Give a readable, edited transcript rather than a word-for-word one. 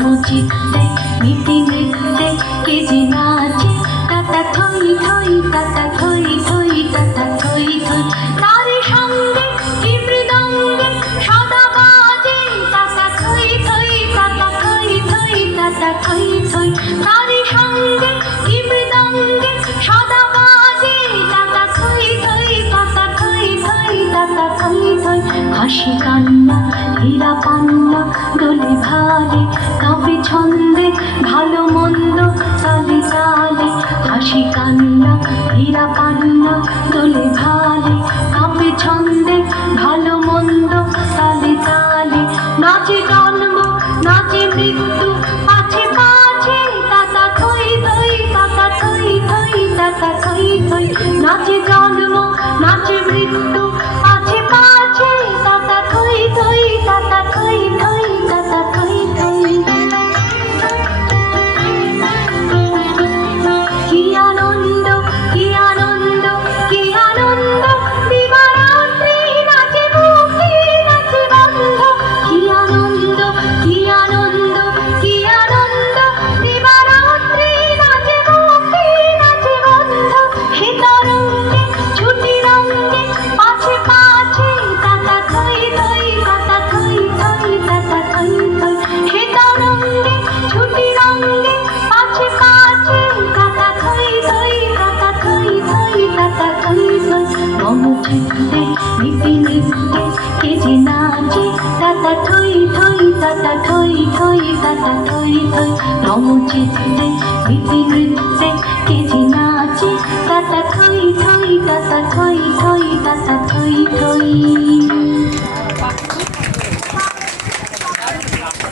নমচিত্তে নীতি নৃত্যে কে যে নাচে তাতা থই থই তাতা থই থই তাতা থই থই তারি সঙ্গে কি মৃদঙ্গে সদা বাজে তাতা থই থই তাতা থই থই তাতা থই থই তারি সঙ্গে কি মৃদঙ্গে সদা বাজে তাতা থই থই তাতা থই থই তাতা থই থই হাসি কান্না হীরা পান্না দোলে ভালে কাঁপে ছন্দে ভালো মন্দ তালে তালে হাসি কান্না হীরা পান্না দোলে ভালে কাঁপে ছন্দে ভালো মন্দ তালে তালে নাচে জন্ম নাচে মৃত্যু পাছে পাছে তাতা থই থই তাতা থই থই তাতা থই থই নাচে জন্ম নাচে মৃত্যু পাছে পাছে তাতা থই থই তাতা থই থই তাতা থই থই কি আনন্দ কি আনন্দ কি আনন্দ দিবারাত্রি নাচে মুক্তি নাচে বন্ধ কি আনন্দ কি আনন্দ কি আনন্দ দিবারাত্রি নাচে মুক্তি নাচে বন্ধ হে তরঙ্গে ছুটি রঙ্গে পাছে পাছে তাতা থই থই তাতা থই থই তাতা থই থই হে তরঙ্গে ছুটি রঙ্গে পাছে পাছে তাতা থই থই তাতা থই থই তাতা থই থই নমচিত্তে নীতি নৃত্যে কে যে নাচে তাতা থই থই তাতা থই থই তাতা থই থই নমচিত্তে নীতি নৃত্যে কে যে নাচে তাতা থই থই তাতা থই থই তাতা থই থই